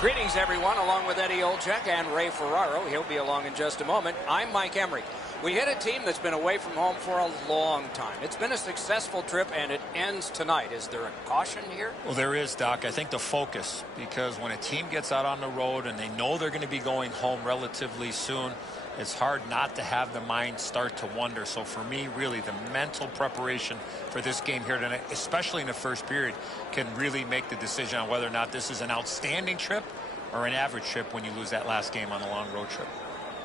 Greetings, everyone, along with Eddie Olczyk and Ray Ferraro. He'll be along in just a moment. I'm Mike Emery. We hit a team that's been away from home for a long time. It's been a successful trip, and it ends tonight. Is there a caution here? Well, there is, Doc. I think the focus, because when a team gets out on the road and they know they're going to be going home relatively soon, it's hard not to have the mind start to wonder. So for me, really, the mental preparation for this game here tonight, especially in the first period, can really make the decision on whether or not this is an outstanding trip or an average trip when you lose that last game on a long road trip.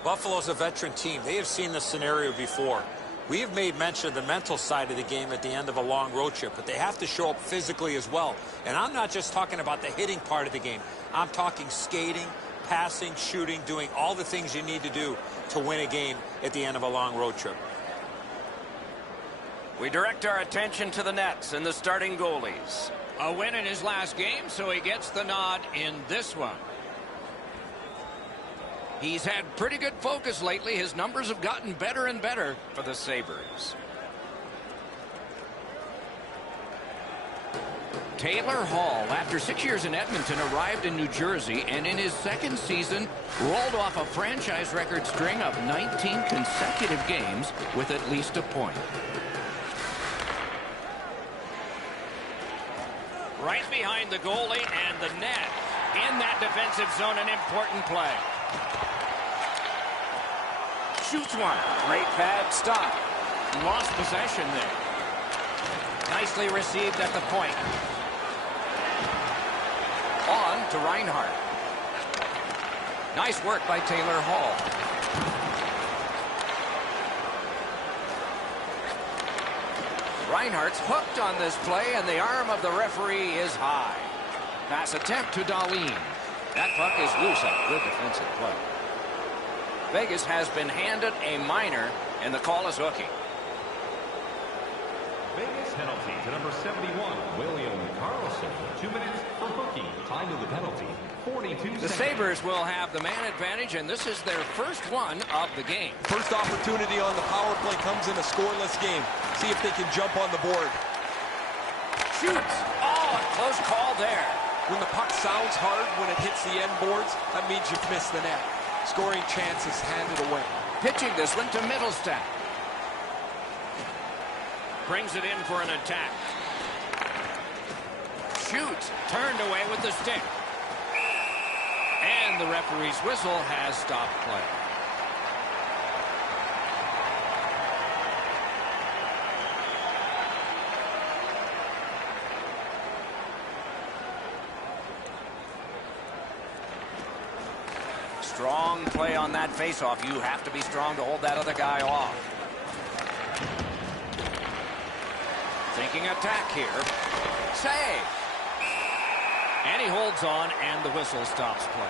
Buffalo's a veteran team. They have seen this scenario before. We have made mention of the mental side of the game at the end of a long road trip, but they have to show up physically as well. And I'm not just talking about the hitting part of the game. I'm talking skating, passing, shooting, doing all the things you need to do to win a game at the end of a long road trip. We direct our attention to the Nets and the starting goalies. A win in his last game, so he gets the nod in this one. He's had pretty good focus lately. His numbers have gotten better and better for the Sabres. Taylor Hall, after 6 years in Edmonton, arrived in New Jersey, and in his second season, rolled off a franchise record string of 19 consecutive games with at least a point. Right behind the goalie and the net. In that defensive zone, an important play. Shoots one. Great pad stop. Lost possession there. Nicely received at the point. On to Reinhart. Nice work by Taylor Hall. Reinhart's hooked on this play, and the arm of the referee is high. Pass attempt to Dahlin. That puck is loose. A good defensive play. Vegas has been handed a minor, and the call is hooking. Vegas penalty to number 71, William Karlsson. 2 minutes for hooking. Time to the penalty, 42 seconds. The Sabres will have the man advantage, and this is their first one of the game. First opportunity on the power play comes in a scoreless game. See if they can jump on the board. Shoots. Oh, a close call there. When the puck sounds hard when it hits the end boards, that means you've missed the net. Scoring chances handed away. Pitching this one to Middlestat. Brings it in for an attack. Shoots. Turned away with the stick. And the referee's whistle has stopped play. Strong play on that faceoff. You have to be strong to hold that other guy off. Thinking attack here. Save. And he holds on, and the whistle stops play.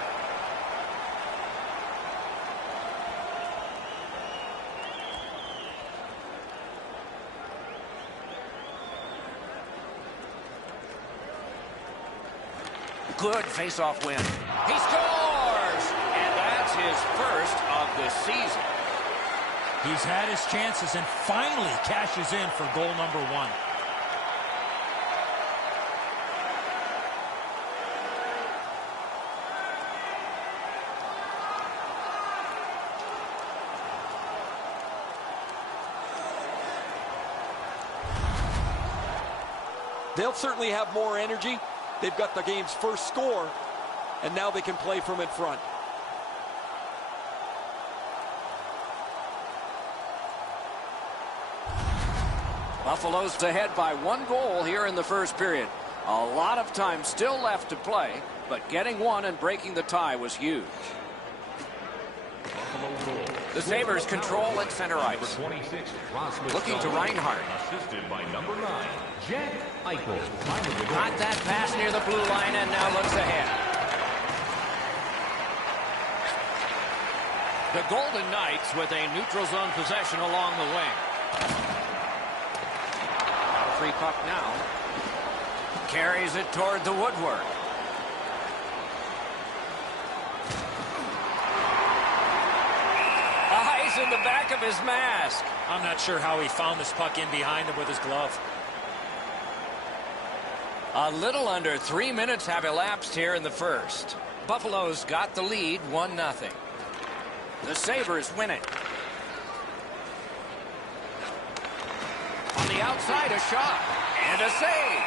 Good faceoff win. He scores! And that's his first of the season. He's had his chances and finally cashes in for goal number 1. They'll certainly have more energy. They've got the game's first score, and now they can play from in front. Buffalo's ahead by 1 goal here in the first period. A lot of time still left to play, but getting one and breaking the tie was huge. The Sabres control at center ice. Looking to Reinhart. Assisted by number 9, Jack Eichel. Got that pass near the blue line and now looks ahead. The Golden Knights with a neutral zone possession along the wing. Free puck now. Carries it toward the woodwork. Eyes in the back of his mask. I'm not sure how he found this puck in behind him with his glove. A little under 3 minutes have elapsed here in the first. Buffalo's got the lead 1-0. The Sabres win it. On the outside, a shot and a save.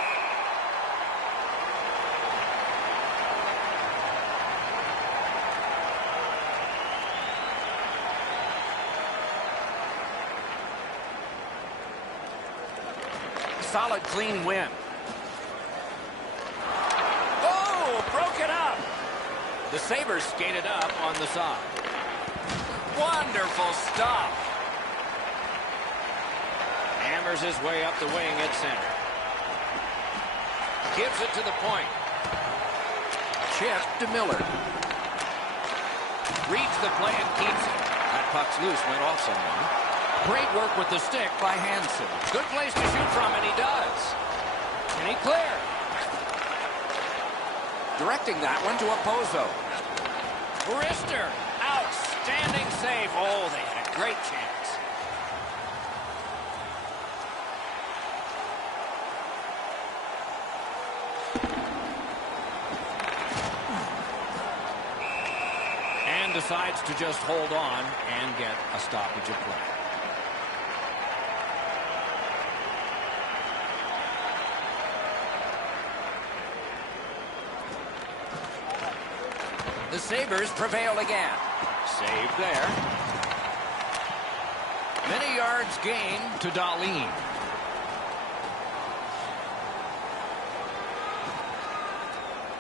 Solid, clean win. Oh, broke it up. The Sabres skated up on the side. Wonderful stop. Hammers his way up the wing at center. Gives it to the point. Chip to Miller. Reads the play and keeps it. That puck's loose, went off someone. Great work with the stick by Hansen. Good place to shoot from, and he does. And he cleared. Directing that one to Opozo. Rister, outstanding save. Oh, they had a great chance. And decides to just hold on and get a stoppage of play. The Sabres prevail again. Save there. Many yards gained to Dahlin.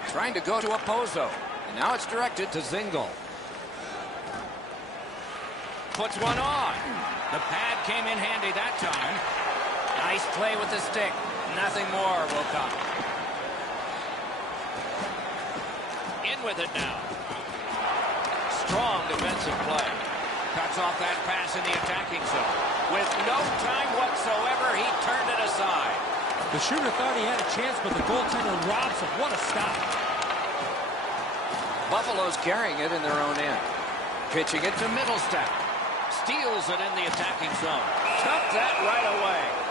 Trying to go to Opozo. And now it's directed to Zingle. Puts one on. The pad came in handy that time. Nice play with the stick. Nothing more will come. In with it now. Strong defensive play. Cuts off that pass in the attacking zone. With no time whatsoever, he turned it aside. The shooter thought he had a chance, but the goaltender robs him. What a stop. Buffalo's carrying it in their own end. Pitching it to Middlestat. Steals it in the attacking zone. Took that right away.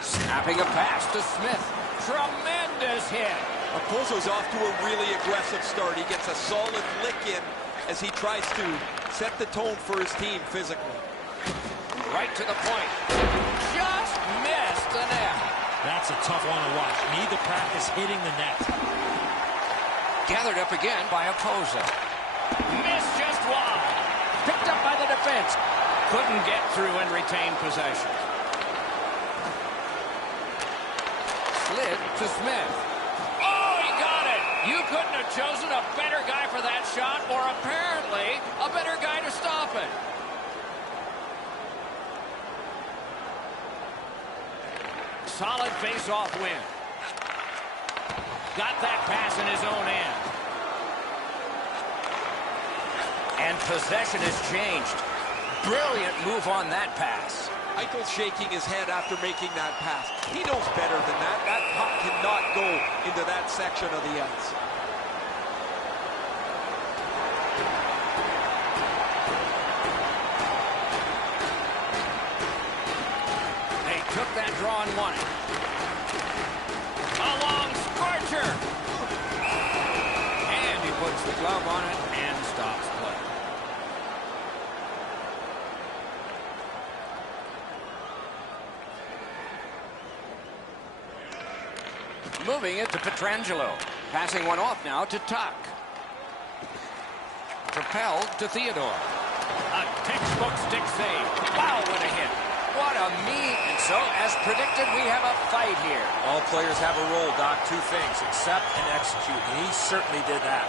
Snapping a pass to Smith. Tremendous hit. Opozo's off to a really aggressive start. He gets a solid lick in as he tries to set the tone for his team physically. Right to the point. Just missed the net. That's a tough one to watch. Need to practice hitting the net. Gathered up again by Opozo. Missed just wide. Picked up by the defense. Couldn't get through and retain possession. Slid to Smith. Oh, he got it. You couldn't have chosen a better guy for that shot, or apparently a better guy to stop it. Solid face-off win. Got that pass in his own end. And possession has changed. Brilliant move on that pass. Eichel shaking his head after making that pass. He knows better than that. That puck cannot go into that section of the ice. They took that draw and won it. A long scorcher. And he puts the glove on it and stops play. Moving it to Pietrangelo. Passing one off now to Tuck. Propelled to Theodore. A textbook stick save. Wow, what a hit. What a mean. And so, as predicted, we have a fight here. All players have a role, Doc. Two things, accept and execute. And he certainly did that.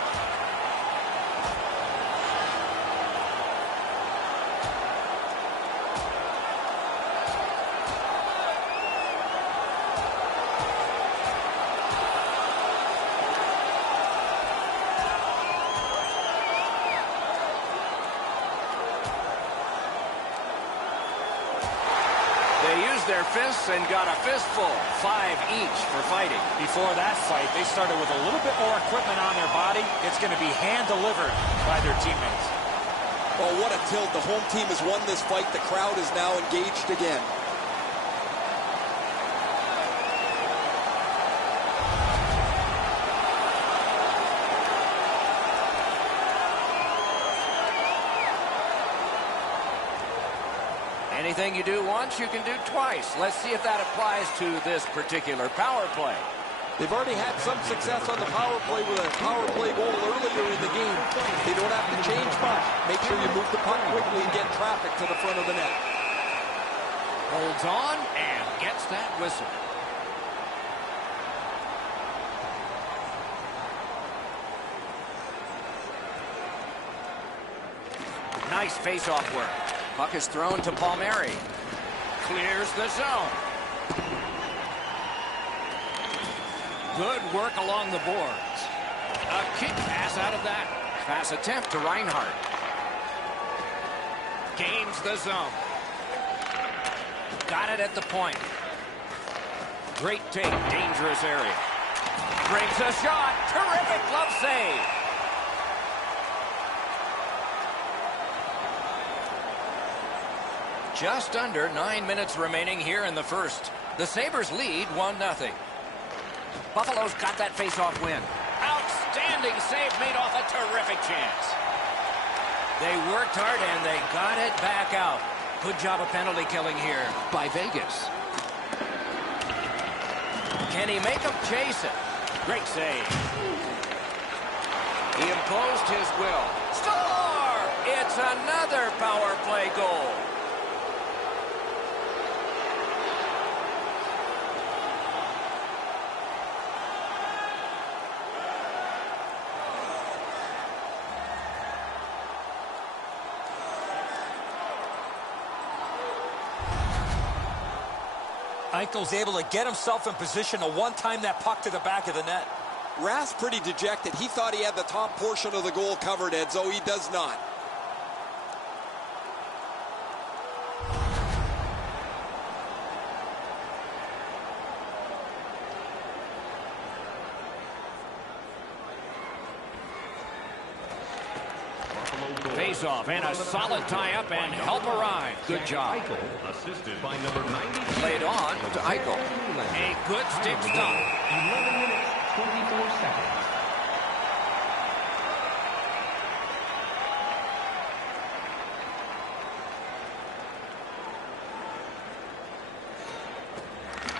their fists and got a fistful. 5 each for fighting. Before that fight, they started with a little bit more equipment on their body. It's going to be hand-delivered by their teammates. Oh, what a tilt. The home team has won this fight. The crowd is now engaged again. Anything you do once, you can do twice. Let's see if that applies to this particular power play. They've already had some success on the power play with a power play goal earlier in the game. They don't have to change much. Make sure you move the puck quickly and get traffic to the front of the net. Holds on and gets that whistle. Nice face-off work. Puck is thrown to Palmieri. Clears the zone. Good work along the boards. A kick pass out of that. Pass attempt to Reinhardt. Gains the zone. Got it at the point. Great take. Dangerous area. Brings a shot. Terrific glove save. Just under 9 minutes remaining here in the first. The Sabres lead 1-0. Buffalo's got that face-off win. Outstanding save made off a terrific chance. They worked hard and they got it back out. Good job of penalty killing here by Vegas. Can he make him chase it? Great save. He imposed his will. Score! It's another power play goal. Eichel's able to get himself in position to one-time that puck to the back of the net. Rath's pretty dejected. He thought he had the top portion of the goal covered, Edzo. He does not. Face-off and a solid tie-up and help arrive. Good job. Eichel, assisted by number 90. Played on to Eichel. A good stick stop. 11 minutes, 24 seconds.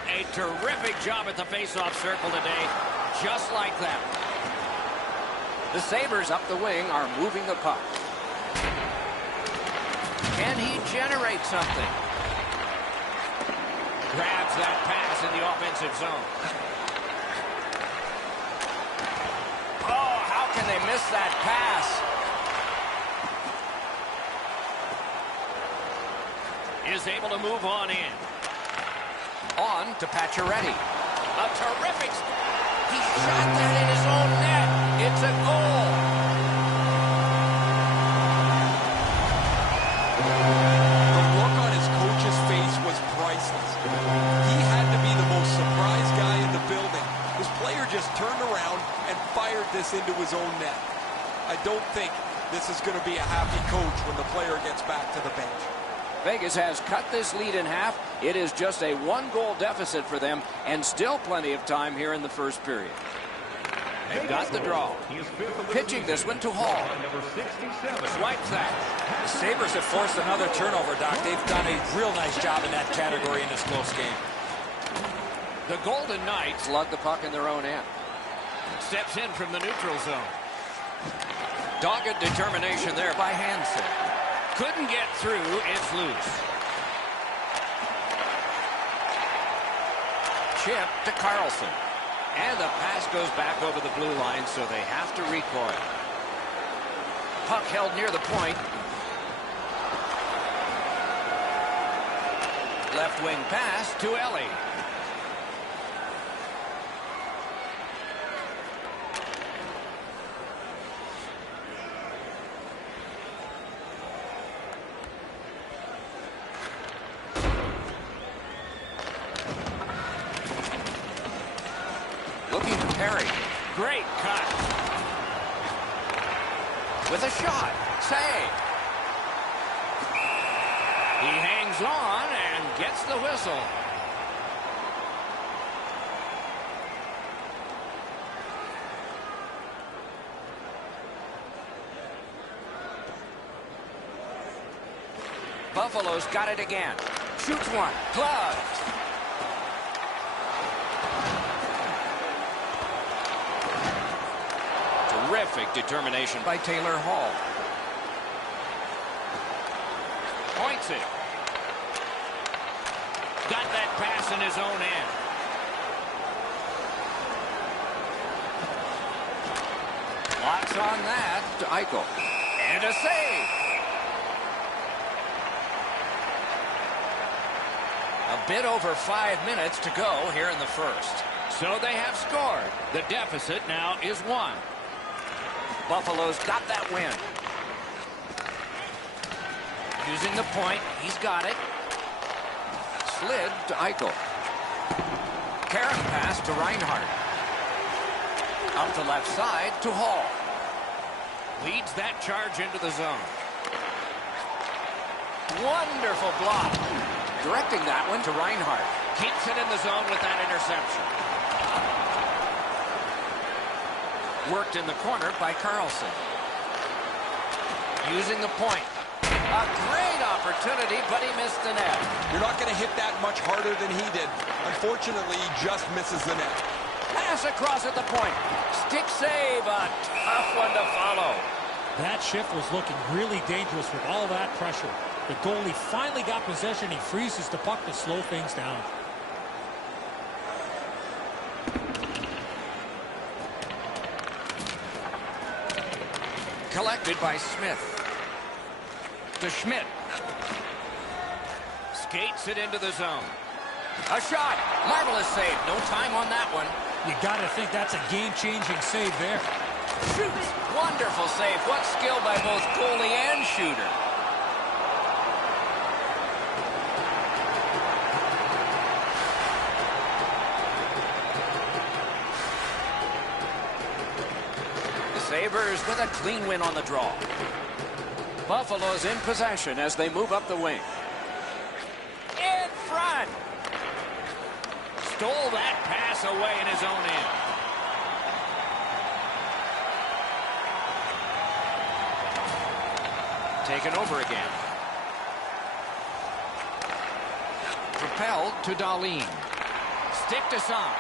A terrific job at the face-off circle today. Just like that. The Sabres up the wing are moving the puck. Can he generate something? Grabs that pass in the offensive zone. Oh, how can they miss that pass? Is able to move on in. On to Pacioretty. A terrific... He shot that in his own net. It's a goal. The look on his coach's face was priceless. He had to be the most surprised guy in the building. His player just turned around and fired this into his own net. I don't think this is going to be a happy coach when the player gets back to the bench. Vegas has cut this lead in half. It is just a 1-goal deficit for them and still plenty of time here in the first period. They've got the draw. Pitching this one to Hall. Swipes that. The Sabres have forced another turnover, Doc. They've done a real nice job in that category in this close game. The Golden Knights lug the puck in their own end. Steps in from the neutral zone. Dogged determination there by Hansen. Couldn't get through. It's loose. Chip to Carlson. And the pass goes back over the blue line, so they have to recoil. Puck held near the point. Left wing pass to Ellie. Great cut. With a shot. Save. He hangs on and gets the whistle. Buffalo's got it again. Shoots one. Gloves. Terrific determination by Taylor Hall. Points it. Got that pass in his own end. Locks on that to Eichel. And a save. A bit over 5 minutes to go here in the first. So they have scored. The deficit now is 1. Buffalo's got that win. Using the point, he's got it. Slid to Eichel. Carrot pass to Reinhart. Up the left side to Hall. Leads that charge into the zone. Wonderful block. Directing that one to Reinhart. Keeps it in the zone with that interception. Worked in the corner by Carlson. Using the point. A great opportunity, but he missed the net. You're not going to hit that much harder than he did. Unfortunately, he just misses the net. Pass across at the point. Stick save, a tough one to follow. That shift was looking really dangerous with all that pressure. The goalie finally got possession. He freezes the puck to slow things down. Collected by Smith. To Schmidt. Skates it into the zone. A shot. Marvelous save. No time on that one. You got to think that's a game-changing save there. Shoots. Wonderful save. What skill by both goalie and shooter. The Sabres with a clean win on the draw. Buffalo's in possession as they move up the wing. In front. Stole that pass away in his own end. Taken over again. Propelled to Dahlin. Stick to Son.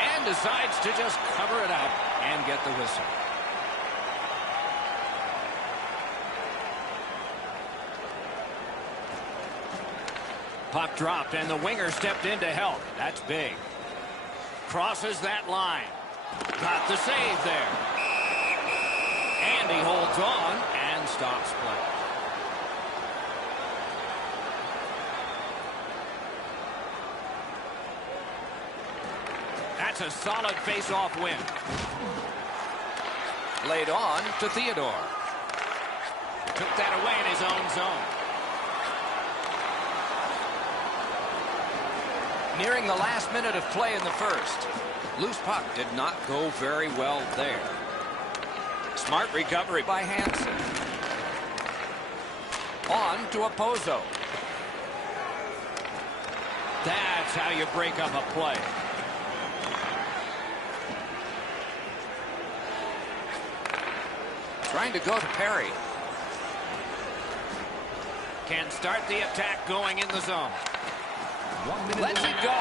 And decides to just cover it up and get the whistle. Puck dropped, and the winger stepped in to help. That's big. Crosses that line. Got the save there. And he holds on and stops play. That's a solid face-off win. Laid on to Theodore. Took that away in his own zone. Nearing the last minute of play in the first. Loose puck did not go very well there. Smart recovery by Hansen. On to Opozo. That's how you break up a play. Trying to go to Perry. Can start the attack going in the zone. Let's it go.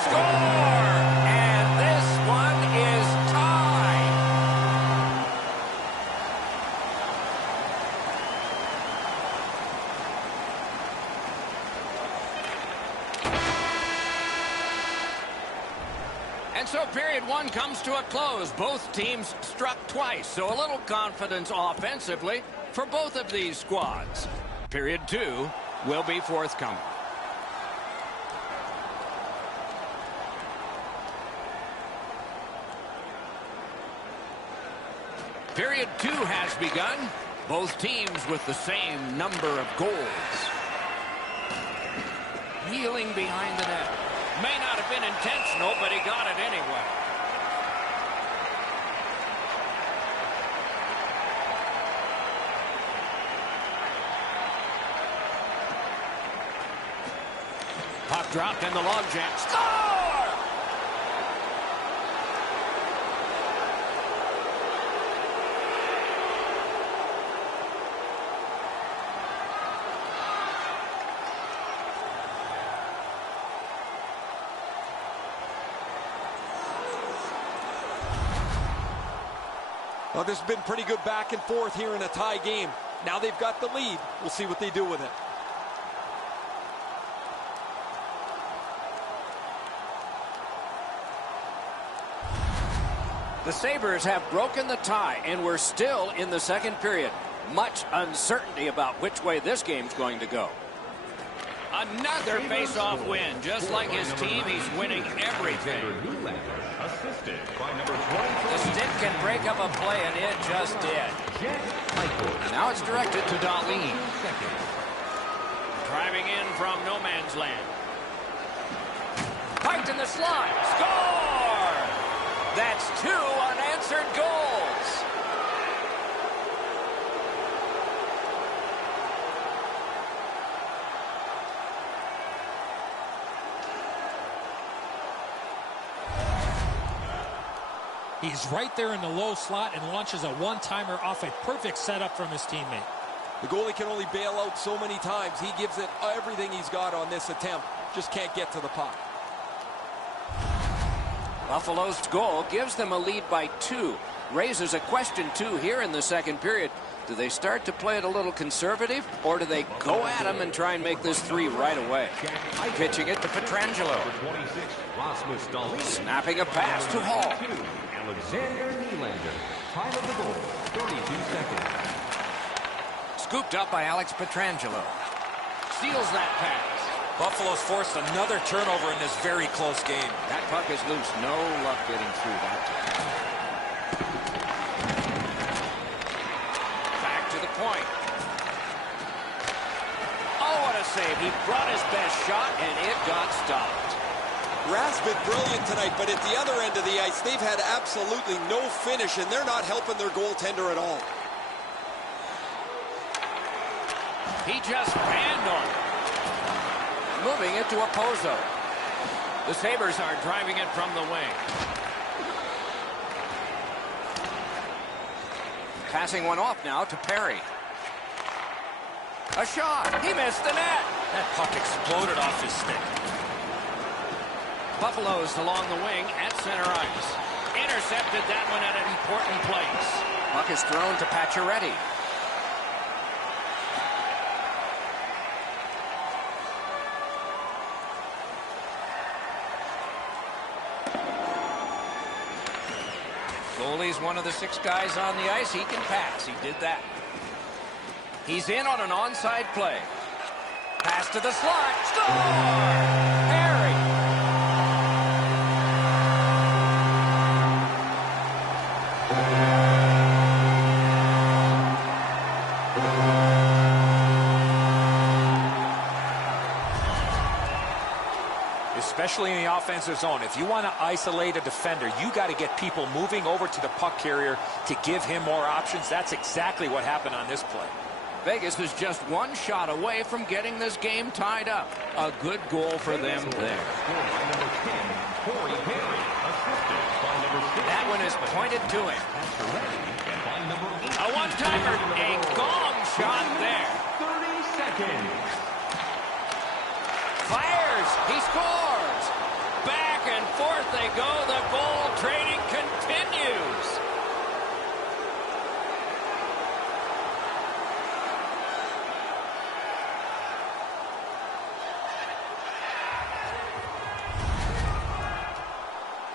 Score! And this one is tied. And so period one comes to a close. Both teams struck twice, so a little confidence offensively for both of these squads. Period two will be forthcoming. Period two has begun. Both teams with the same number of goals. Wheeling behind the net. May not have been intentional, but he got it anyway. dropped in the logjam. Score! Well, this has been pretty good back and forth here in a tie game. Now they've got the lead. We'll see what they do with it. The Sabres have broken the tie, and we're still in the second period. Much uncertainty about which way this game's going to go. Another face-off win. Just like his team, he's winning everything. Assisted by number 23. The stick can break up a play, and it just did. And now it's directed to Dahlin. Driving in from no man's land. Piked in the slot. Score! That's 2 unanswered goals. He's right there in the low slot and launches a one-timer off a perfect setup from his teammate. The goalie can only bail out so many times. He gives it everything he's got on this attempt. Just can't get to the puck. Buffalo's goal gives them a lead by 2. Raises a question, too, here in the second period. Do they start to play it a little conservative, or do they go at him and try and make this 3 right away? Pitching it to Pietrangelo. Snapping a pass to Hall. Alexander Nylander. Time of the goal, 32 seconds. Scooped up by Alex Pietrangelo. Steals that pass. Buffalo's forced another turnover in this very close game. That puck is loose. No luck getting through that time. Back to the point. Oh, what a save. He brought his best shot, and it got stopped. Rath's been brilliant tonight, but at the other end of the ice, they've had absolutely no finish, and they're not helping their goaltender at all. He just banned on it. Moving it to Opozo. The Sabres are driving it from the wing. Passing one off now to Perry. A shot. He missed the net. That puck exploded off his stick. Buffalo's along the wing at center ice. Intercepted that one at an important place. Puck is thrown to Pacioretty. Goalie's one of the 6 guys on the ice. He can pass. He did that. He's in on an onside play. Pass to the slot. Score! Perry. Especially in the offensive zone. If you want to isolate a defender, you got to get people moving over to the puck carrier to give him more options. That's exactly what happened on this play. Vegas is just 1 shot away from getting this game tied up. A good goal for them there. That one is pointed to him. A one-timer, a gong shot there. 30 seconds. Fires, he scores. Back and forth they go. The goal trading continues.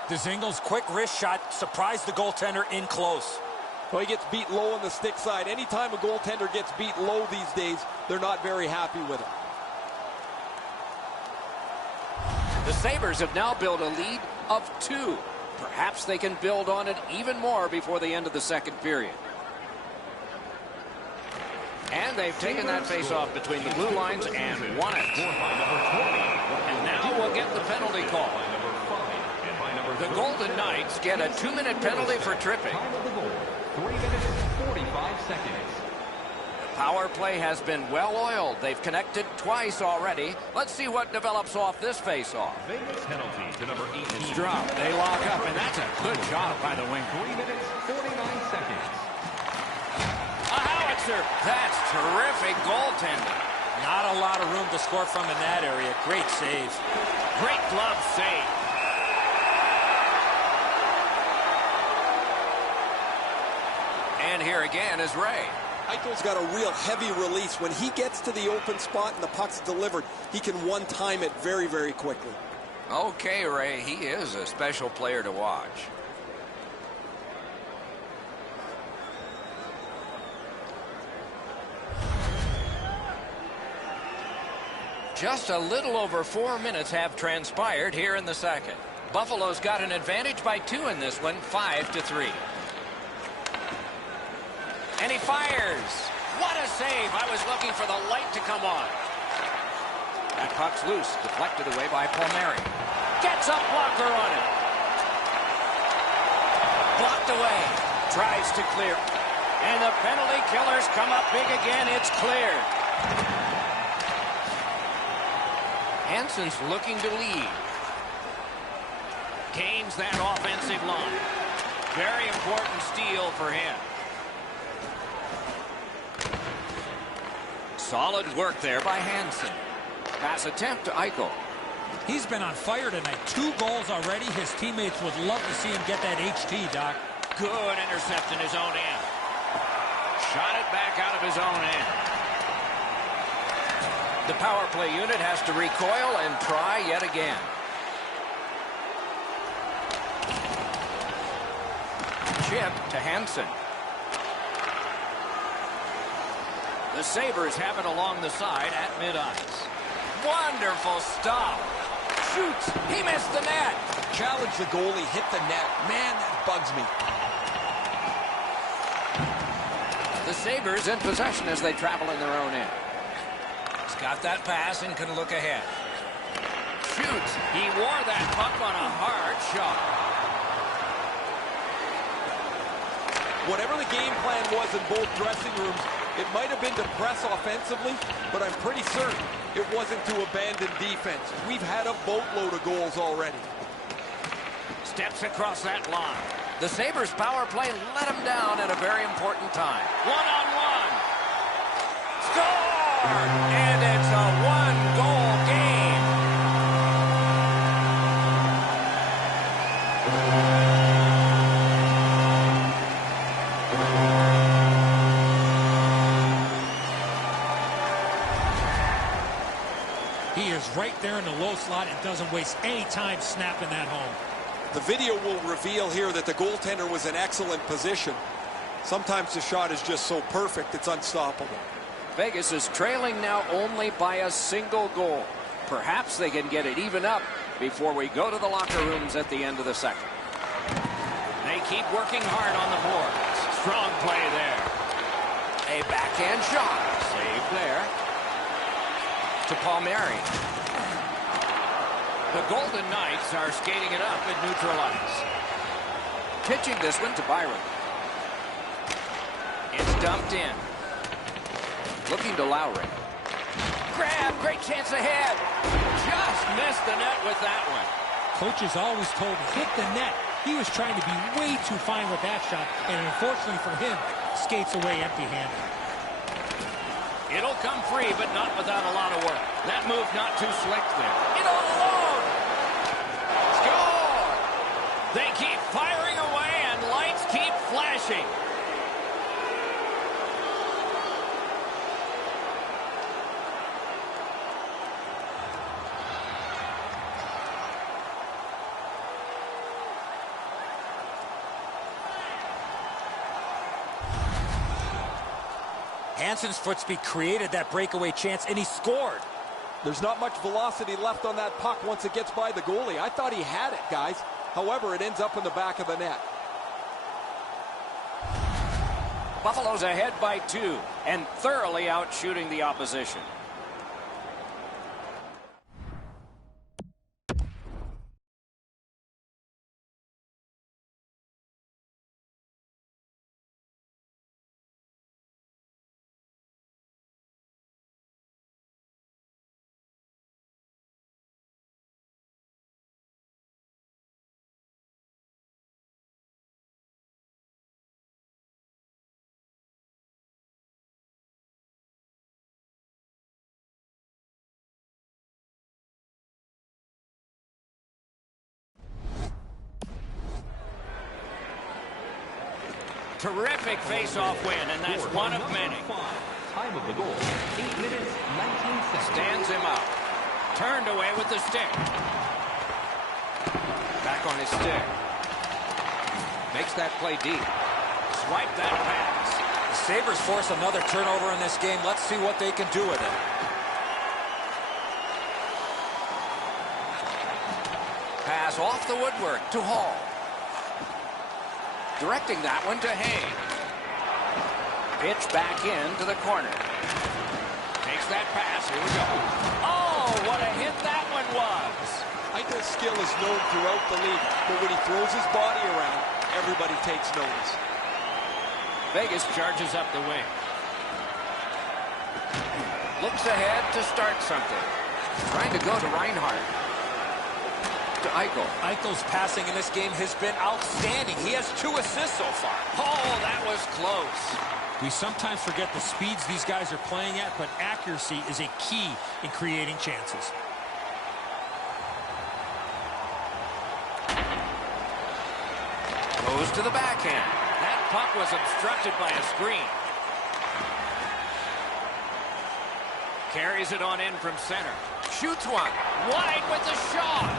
Dzingel's quick wrist shot surprised the goaltender in close. Well, he gets beat low on the stick side. Anytime a goaltender gets beat low these days, they're not very happy with it. The Sabres have now built a lead of 2. Perhaps they can build on it even more before the end of the second period. And they've taken that face-off between the blue lines and won it. And now we'll get the penalty call. The Golden Knights get a 2-minute penalty for tripping. 3 minutes, 45 seconds. Power play has been well-oiled. They've connected twice already. Let's see what develops off this face-off. Vegas penalty to number 18. It's dropped. They lock up, and that's a good job by the winger. 3 minutes, 49 seconds. A howitzer. That's terrific goaltending. Not a lot of room to score from in that area. Great save. Great glove save. And here again is Ray. Eichel's got a real heavy release. When he gets to the open spot and the puck's delivered, he can one-time it very, very quickly. Okay, Ray, he is a special player to watch. Just a little over 4 minutes have transpired here in the second. Buffalo's got an advantage by 2 in this one, 5-3. And he fires. What a save. I was looking for the light to come on. That puck's loose, deflected away by Palmieri. Gets a blocker on it. Blocked away. Tries to clear. And the penalty killers come up big again. It's cleared. Hansen's looking to lead. Gains that offensive line. Very important steal for him. Solid work there by Hansen. Pass attempt to Eichel. He's been on fire tonight. 2 goals already. His teammates would love to see him get that HT, Doc. Good intercept in his own end. Shot it back out of his own end. The power play unit has to recoil and try yet again. Chip to Hansen. The Sabres have it along the side at mid-ice. Wonderful stop. Shoots. He missed the net. Challenge the goalie, hit the net. Man, that bugs me. The Sabres in possession as they travel in their own end. He's got that pass and can look ahead. Shoots. He wore that puck on a hard shot. Whatever the game plan was in both dressing rooms, it might have been to press offensively, but I'm pretty certain it wasn't to abandon defense. We've had a boatload of goals already. Steps across that line. The Sabres power play let him down at a very important time. One-on-one. Score! And it's a one-goal game. He is right there in the low slot and doesn't waste any time snapping that home. The video will reveal here that the goaltender was in excellent position. Sometimes the shot is just so perfect, it's unstoppable. Vegas is trailing now only by a single goal. Perhaps they can get it even up before we go to the locker rooms at the end of the second. They keep working hard on the boards. Strong play there. A backhand shot. Saved there. To Palmieri. The Golden Knights are skating it up at neutral ice. Pitching this one to Byron. It's dumped in. Looking to Lowry. Grab, great chance ahead. Just missed the net with that one. Coaches always told him, hit the net. He was trying to be way too fine with that shot, and unfortunately for him, skates away empty-handed. It'll come free, but not without a lot of work. That move not too slick there. In all alone. Score! They keep firing away, and lights keep flashing. Hansen's foot speed created that breakaway chance, and he scored. There's not much velocity left on that puck once it gets by the goalie. I thought he had it, guys. However, it ends up in the back of the net. Buffalo's ahead by 2 and thoroughly out shooting the opposition. Terrific face-off win, and that's one of many. Time of the goal, 8 minutes, 19 seconds. Stands him up. Turned away with the stick. Back on his stick. Makes that play deep. Swipe that pass. The Sabres force another turnover in this game. Let's see what they can do with it. Pass off the woodwork to Hall. Directing that one to Hay. Pitch back into the corner. Takes that pass. Here we go. Oh, what a hit that one was. Eichel's skill is known throughout the league, but when he throws his body around, everybody takes notice. Vegas charges up the wing. Looks ahead to start something. Trying to go to Reinhart. To Eichel. Eichel's passing in this game has been outstanding. He has 2 assists so far. Oh, that was close. We sometimes forget the speeds these guys are playing at, but accuracy is a key in creating chances. Goes to the backhand. That puck was obstructed by a screen. Carries it on in from center. Shoots one. Wide with the shot.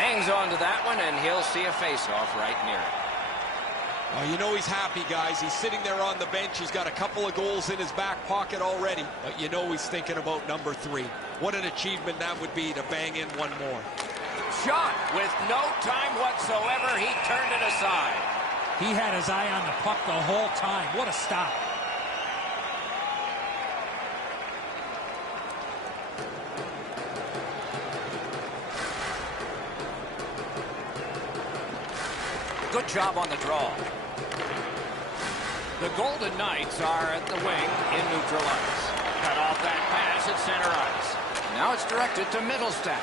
Hangs on to that one, and he'll see a face-off right near it. Oh, you know he's happy, guys. He's sitting there on the bench. He's got a couple of goals in his back pocket already. But you know he's thinking about number 3. What an achievement that would be to bang in one more. Shot with no time whatsoever. He turned it aside. He had his eye on the puck the whole time. What a stop. Good job on the draw. The Golden Knights are at the wing in neutral ice. Cut off that pass at center ice. Now it's directed to Middlestat.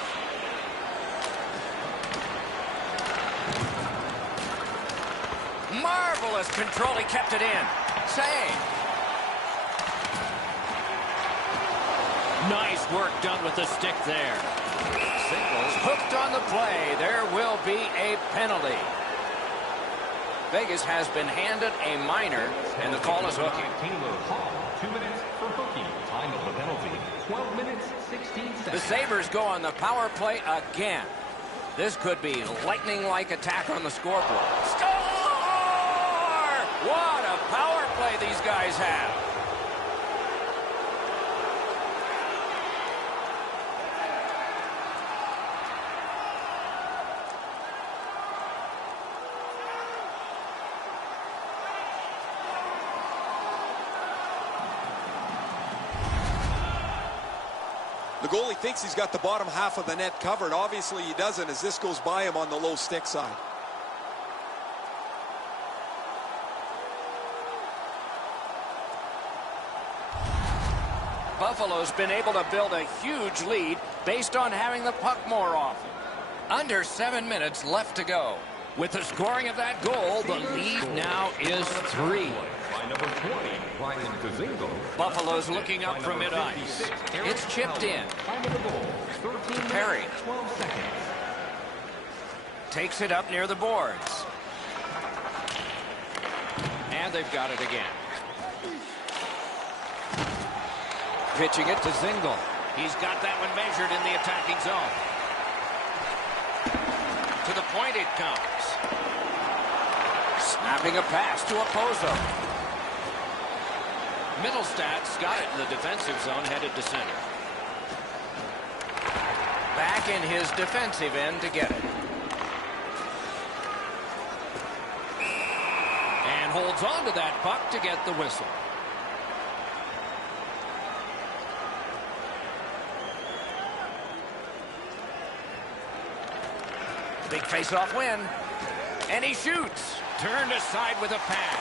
Marvelous control. He kept it in. Save. Nice work done with the stick there. Singles hooked on the play. There will be a penalty. Vegas has been handed a minor, and the call is hooking. Taylor Hall, 2 minutes for hooking. Time of the penalty, 12 minutes, 16 seconds. The Sabres go on the power play again. This could be lightning-like attack on the scoreboard. Score! What a power play these guys have. The goalie thinks he's got the bottom half of the net covered. Obviously he doesn't, as this goes by him on the low stick side. Buffalo's been able to build a huge lead based on having the puck more often. Under 7 minutes left to go. With the scoring of that goal, the lead now is 3. By number 20, Ryan Kazingo. Buffalo's looking up from mid-ice. It's chipped in. Time of the goal, 13 Perry. minutes, 12 seconds. Takes it up near the boards. And they've got it again. Pitching it to Zingle. He's got that one measured in the attacking zone. To the point it comes. Snapping a pass to Opposo. Middlestat's got it in the defensive zone, headed to center. Back in his defensive end to get it. And holds on to that puck to get the whistle. Big face-off win. And he shoots. Turned aside with a pad.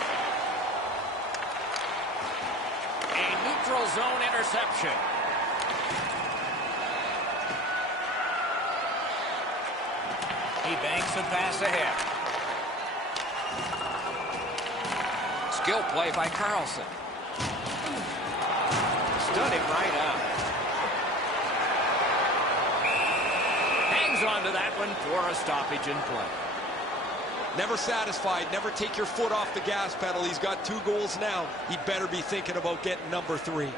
A neutral zone interception. He banks a pass ahead. Skill play by Carlson. Stood him right up. hangs on to that one for a stoppage in play. Never satisfied. Never take your foot off the gas pedal. He's got 2 goals now. He better be thinking about getting number 3.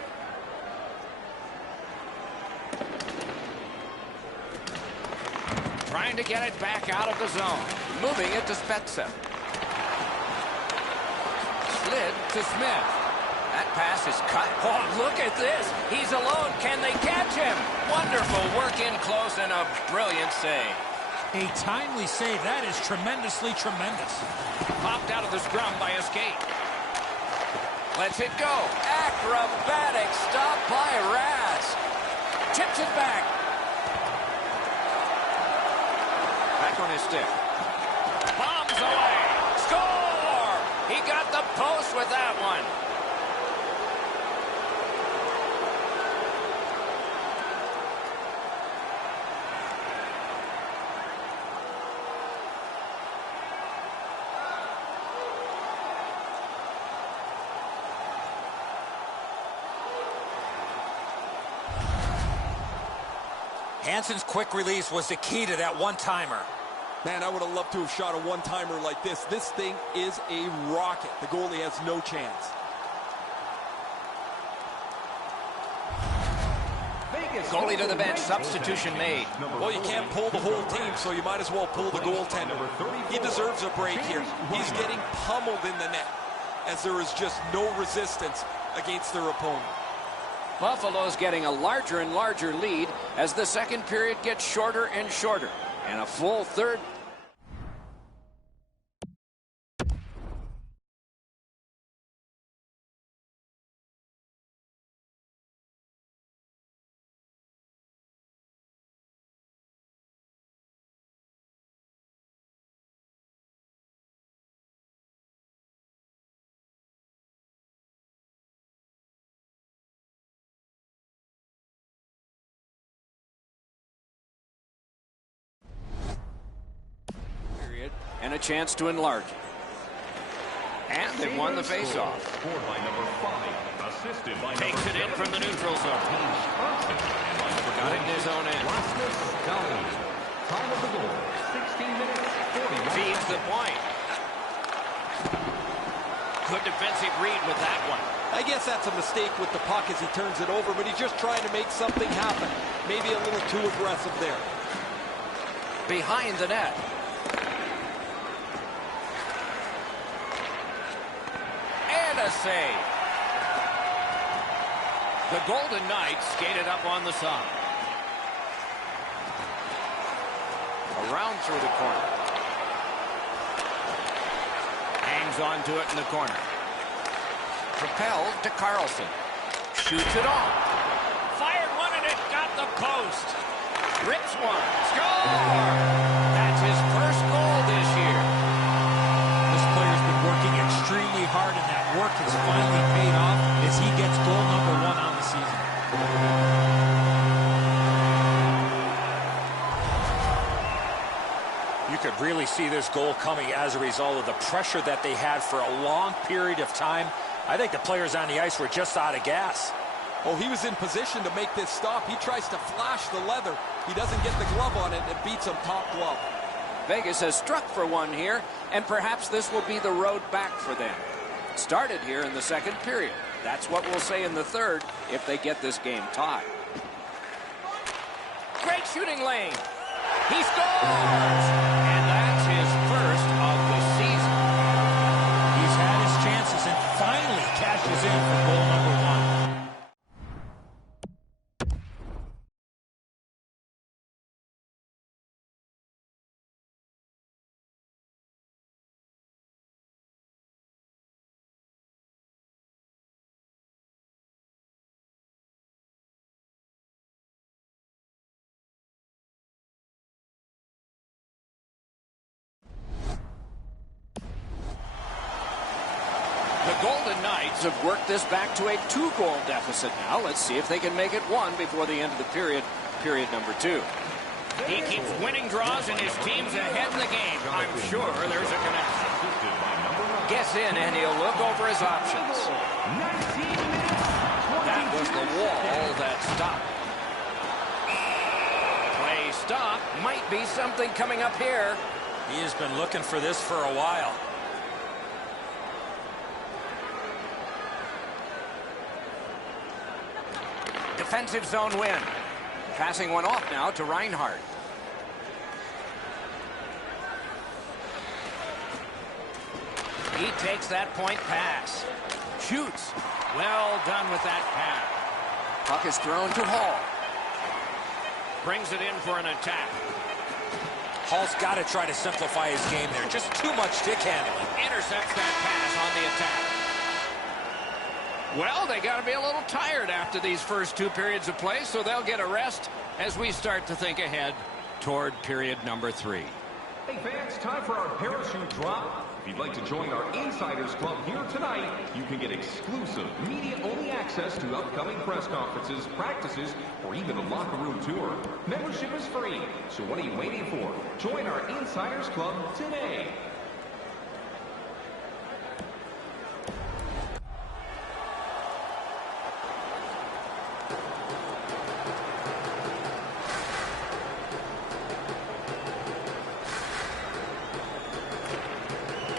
Trying to get it back out of the zone. Moving it to Spezza. Slid to Smith. That pass is cut. Oh, look at this. He's alone. Can they catch him? Wonderful work in close and a brilliant save. A timely save. That is tremendously tremendous. Popped out of the scrum by a skate. Lets it go. Acrobatic stop by Rask. Chips it back. Back on his stick. Bombs away. Score! He got the post with that one. Hansen's quick release was the key to that one-timer. Man, I would have loved to have shot a one-timer like this. This thing is a rocket. The goalie has no chance. Goalie to the bench. Substitution made. Well, you can't pull the whole team, so you might as well pull the goaltender. He deserves a break here. He's getting pummeled in the net as there is just no resistance against their opponent. Buffalo's getting a larger and larger lead as the second period gets shorter and shorter. And a full third. And a chance to enlarge it. And they won the faceoff. Scored by number 5, assisted by Takes it in from the neutral zone. Got it in his own end. Time of the goal, 16 minutes, 41. Feeds the point. Good defensive read with that one. I guess that's a mistake with the puck as he turns it over, but he's just trying to make something happen. Maybe a little too aggressive there. Behind the net. A save. The Golden Knights skated up on the side. Around through the corner. Hangs on to it in the corner. Propelled to Carlson. Shoots it off. Fired one and it got the post. Rips one. Score! That's his first goal this year. This player's been working extremely hard, and that work has finally paid off as he gets goal number 1 on the season. You could really see this goal coming as a result of the pressure that they had for a long period of time. I think the players on the ice were just out of gas. Oh, he was in position to make this stop. He tries to flash the leather. He doesn't get the glove on it, and it beats him top glove. Vegas has struck for one here, and perhaps this will be the road back for them. Started here in the second period. That's what we'll say in the third if they get this game tied. Great shooting lane. He scores! And that's his first of the season. He's had his chances and finally cashes in for goal number 1. The Golden Knights have worked this back to a 2-goal deficit now. Let's see if they can make it 1 before the end of the period number 2. He keeps winning draws and his team's ahead in the game. I'm sure there's a connection. Gets in and he'll look over his options. That was the wall that stopped. Play stop. Might be something coming up here. He has been looking for this for a while. Defensive zone win. Passing one off now to Reinhardt. He takes that point pass. Shoots. Well done with that pass. Puck is thrown to Hall. Brings it in for an attack. Hall's got to try to simplify his game there. Just too much stick handling. Intercepts that pass on the attack. Well, they got to be a little tired after these first 2 periods of play, so they'll get a rest as we start to think ahead toward period number 3. Hey fans, time for our parachute drop. If you'd like to join our Insiders Club here tonight, you can get exclusive media-only access to upcoming press conferences, practices, or even a locker room tour. Membership is free, so what are you waiting for? Join our Insiders Club today.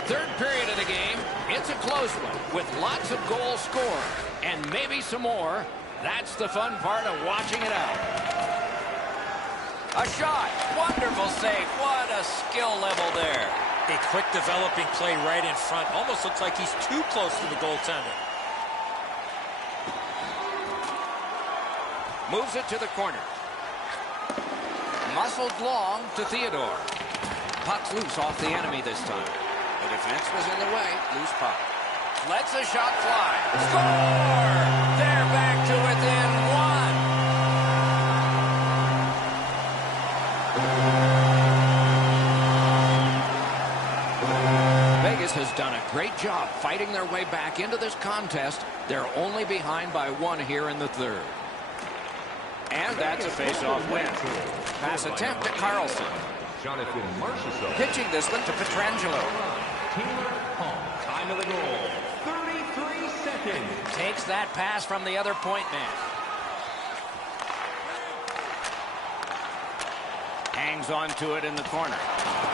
Third period of the game. It's a close one with lots of goals scored and maybe some more. That's the fun part of watching it out. A shot. Wonderful save. What a skill level there. A quick developing play right in front. Almost looks like he's too close to the goaltender. Moves it to the corner. Muscled long to Theodore. Puck's loose off the enemy this time. The defense was in the way. Loose puck. Lets a shot fly. Score! They're back to within 1. Vegas has done a great job fighting their way back into this contest. They're only behind by 1 here in the third. And that's a face-off win. Pass attempt to Carlson. Pitching this one to Pietrangelo. Time of the goal, 33 seconds. Takes that pass from the other point man. Hangs on to it in the corner.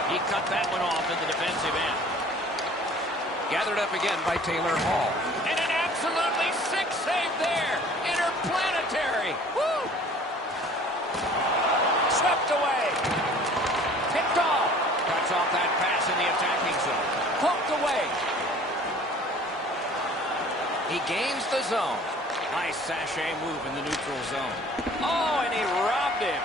He cut that one off in the defensive end. Gathered up again by Taylor Hall. And an absolutely sick save there. Interplanetary. Woo! Swept away. Picked off. Cuts off that pass in the attacking zone. Poked away. He gains the zone. Nice sachet move in the neutral zone. Oh, and he robbed him.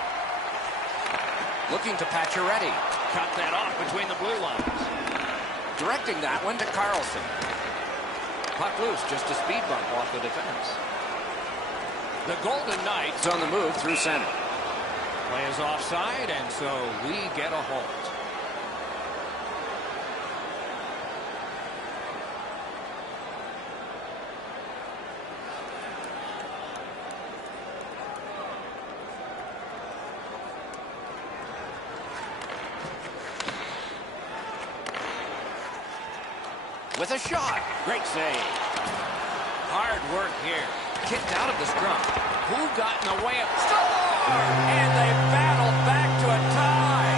Looking to Pacioretty. Cut that off between the blue lines. Directing that one to Carlson. Puck loose, just a speed bump off the defense. The Golden Knights on the move through center. Play is offside, and so we get a halt. With a shot. Great save. Hard work here. Kicked out of the scrum. Who got in the way of... Score! And they battled back to a tie.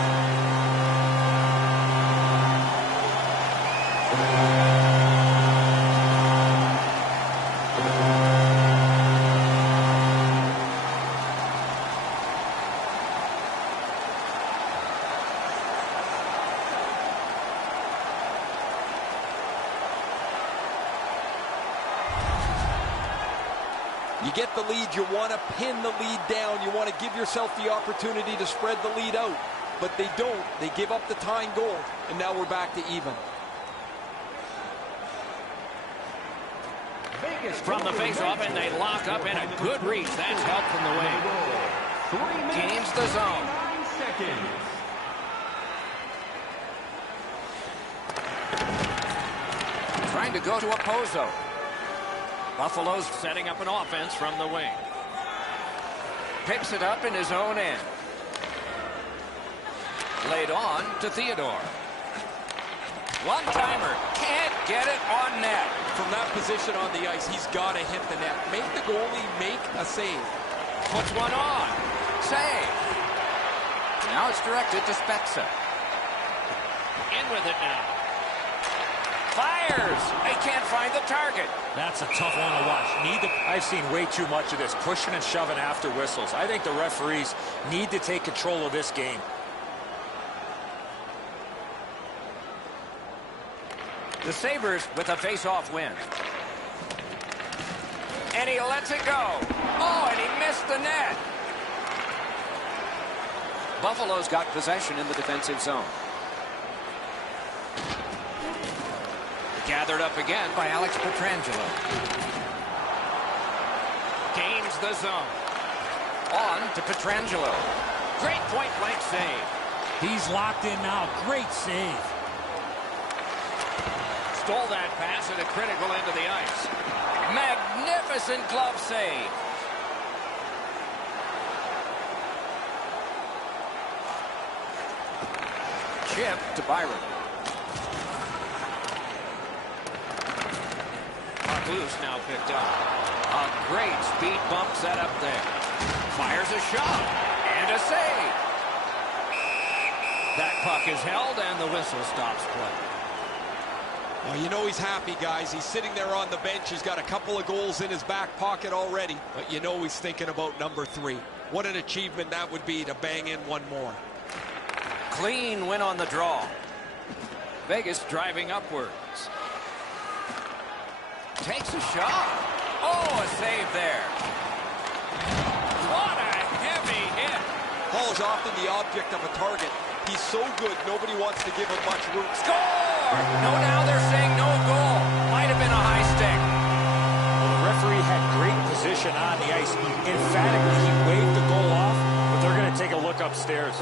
You get the lead, you want to pin the lead down. You want to give yourself the opportunity to spread the lead out. But they don't. They give up the tying goal. And now we're back to even. From the face-off, and they lock up in a good reach. That's help from the wing. Gains the zone. Trying to go to Opposo. Buffalo's setting up an offense from the wing. Picks it up in his own end. Laid on to Theodore. One-timer. Can't get it on net. From that position on the ice, he's got to hit the net. Make the goalie make a save. Puts one on. Save. Now it's directed to Spezza. In with it now. Fires. They can't find the target. That's a tough one to watch. I've seen way too much of this, pushing and shoving after whistles. I think the referees need to take control of this game. The Sabres with a face-off win. And he lets it go. Oh, and he missed the net. Buffalo's got possession in the defensive zone. Gathered up again by Alex Pietrangelo. Gains the zone. On to Pietrangelo. Great point-blank save. He's locked in now. Great save. Stole that pass at a critical end of the ice. Magnificent glove save. Chip to Byron. Loose now picked up. A great speed bump set up there. Fires a shot and a save. That puck is held and the whistle stops play. Well, you know he's happy, guys. He's sitting there on the bench. He's got a couple of goals in his back pocket already, but you know he's thinking about number 3. What an achievement that would be to bang in one more. Clean win on the draw. Vegas driving upwards. Takes a shot. Oh, a save there. What a heavy hit. Hall is often the object of a target. He's so good, nobody wants to give him much room. Score! No, now they're saying no goal. Might have been a high stick. Well, the referee had great position on the ice. Emphatically, he waved the goal off, but they're going to take a look upstairs.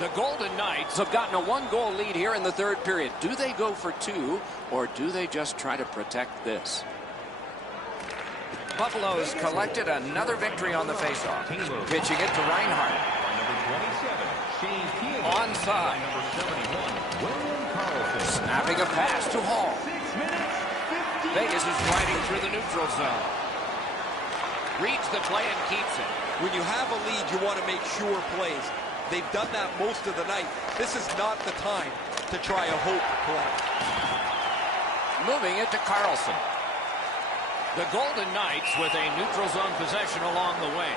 The Golden Knights have gotten a 1-goal lead here in the third period. Do they go for 2, or do they just try to protect this? Buffalo's collected another victory on the faceoff. Pitching it to Reinhart. Onside. Snapping a pass to Hall. Vegas is riding through the neutral zone. Reads the play and keeps it. When you have a lead, you want to make sure plays. They've done that most of the night. This is not the time to try a hope play. Moving it to Carlson. The Golden Knights with a neutral zone possession along the wing.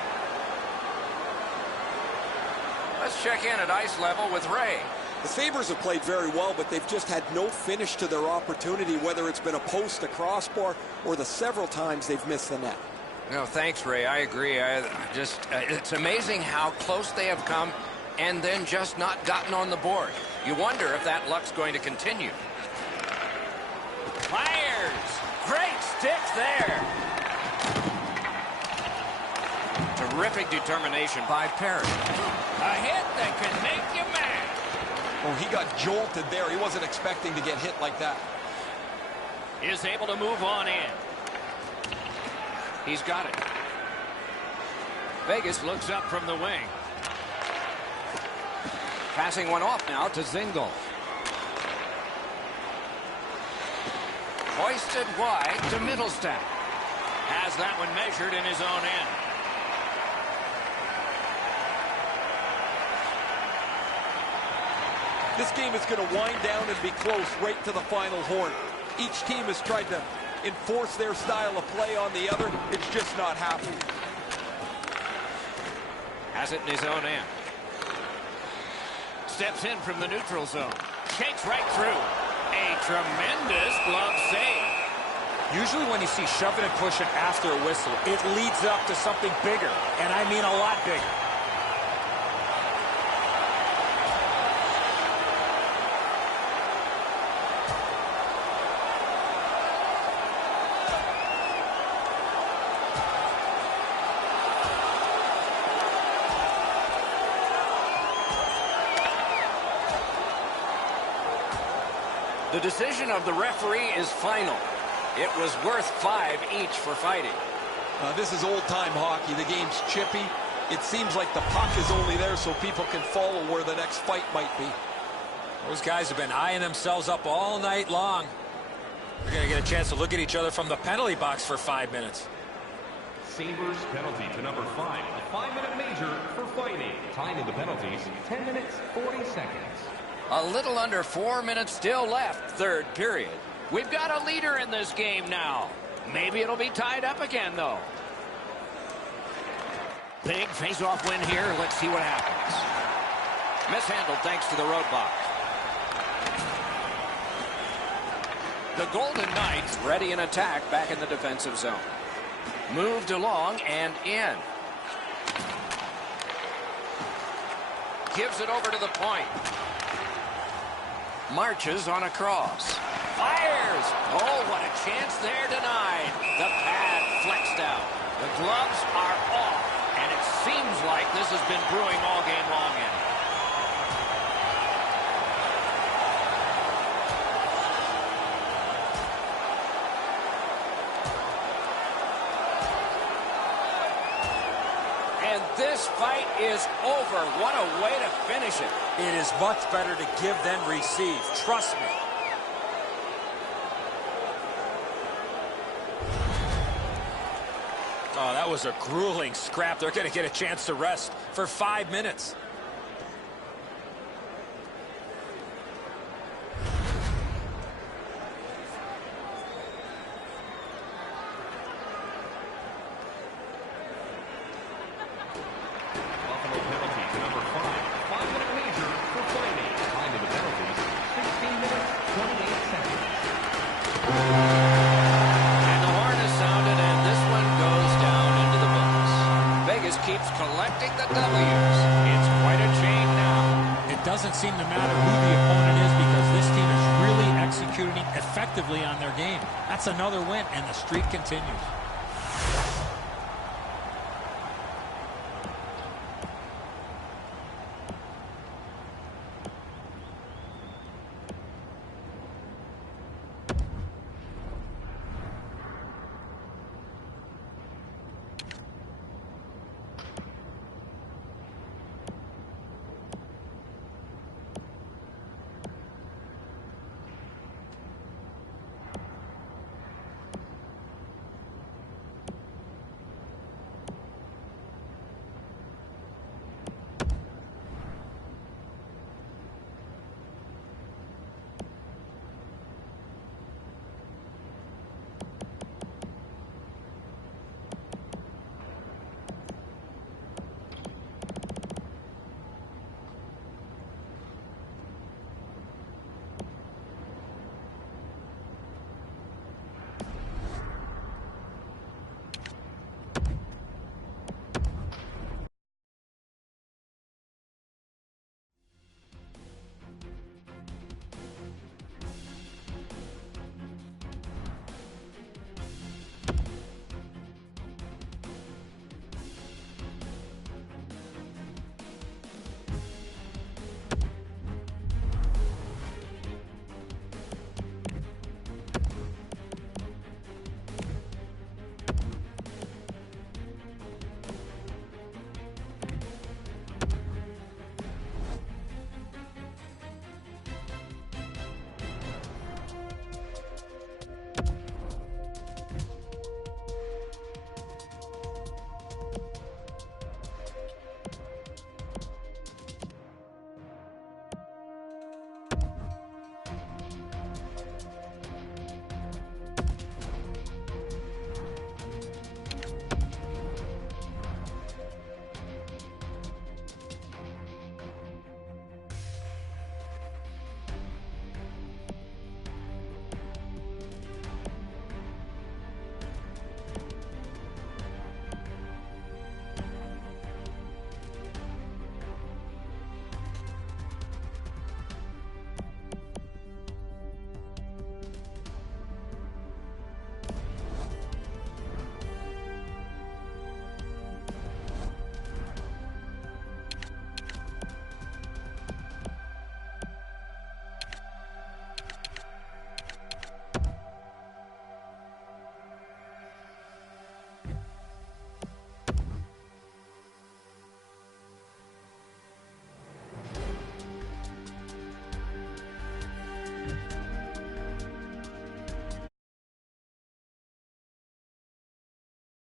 Let's check in at ice level with Ray. The Sabres have played very well, but they've just had no finish to their opportunity, whether it's been a post, a crossbar, or the several times they've missed the net. No, thanks, Ray. I agree. It's amazing how close they have come and then just not gotten on the board. You wonder if that luck's going to continue. Fires! Great stick there! Terrific determination by Perry. A hit that can make you mad. Oh, he got jolted there. He wasn't expecting to get hit like that. Is able to move on in. He's got it. Vegas looks up from the wing. Passing one off now to Zingle. Hoisted wide to Middlestat. Has that one measured in his own end. This game is going to wind down and be close right to the final horn. Each team has tried to enforce their style of play on the other. It's just not happening. Has it in his own end. Steps in from the neutral zone. Shakes right through. A tremendous glove save. Usually when you see shoving and pushing after a whistle, it leads up to something bigger, and I mean a lot bigger. The decision of the referee is final. It was worth 5 each for fighting. This is old-time hockey. The game's chippy. It seems like the puck is only there so people can follow where the next fight might be. Those guys have been eyeing themselves up all night long. They're going to get a chance to look at each other from the penalty box for 5 minutes. Sabres penalty to number 5. A 5-minute major for fighting. Time in the penalties, 10 minutes, 40 seconds. A little under 4 minutes still left, third period. We've got a leader in this game now. Maybe it'll be tied up again, though. Big face-off win here. Let's see what happens. Mishandled thanks to the roadblock. The Golden Knights ready in attack back in the defensive zone. Moved along and in. Gives it over to the point. Marches on a cross. Fires! Oh, what a chance there denied. The pad flexed out. The gloves are off. And it seems like this has been brewing all game long in. And this fight is over. What a way to finish it. It is much better to give than receive. Trust me. Oh, that was a grueling scrap. They're going to get a chance to rest for 5 minutes. Buffalo penalty to number 5. 5-minute major for fighting. Time in the penalties, 16 minutes, 28 seconds. And the horn is sounded, and this one goes down into the books. Vegas keeps collecting the W's. It's quite a chain now. It doesn't seem to matter who the opponent is because this team is really executing effectively on their game. That's another win, and the streak continues.